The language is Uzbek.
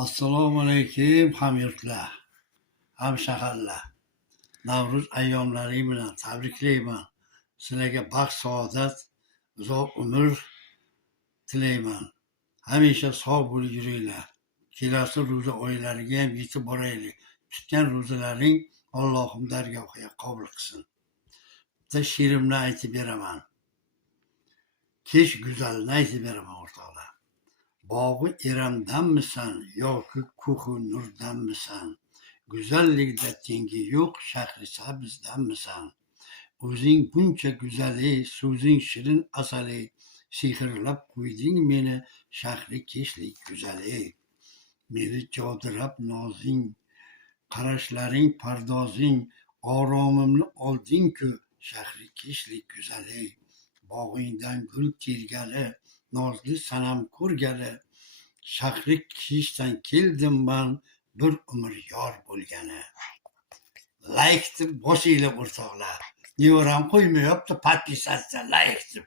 Assalomu alaykum hamyurtlar, hamshaharlar. Navruz ayyomlaring bilan tabriklayman. Sizlarga baxt, saodat, uzoq umr tilayman. Hamisha sog' bo'lib yuringlar. Kelasi ro'za oylariga ham yetib boraylik. Tutgan ro'zalaring Allohim dargohiga qabul qilsin. Bitta she'rimni aytib beraman. Kech go'zalni aytib beraman o'rtoqlar. Bog'i eramdanmisan yoki ko'hi nurdanmisan? Go'zallikda tengi yo'q shahri sabzdanmisan? O'zing buncha go'zali, so'zing shirin asali, sehrlab qo'yding meni shahri kechlik go'zali. Meni jodirab nozing, qarashlaring pardozing, oromimni olding-ku shahri kechlik go'zali. Bog'ingdan gul tergali, nozli sanam ko'rgali, shahri kechdan keldim man bir umr yor bo'lgani. Like deb bosinglar o'rtoqlar. Nevaram qo'ymayapti, podpisatsiya, like deb.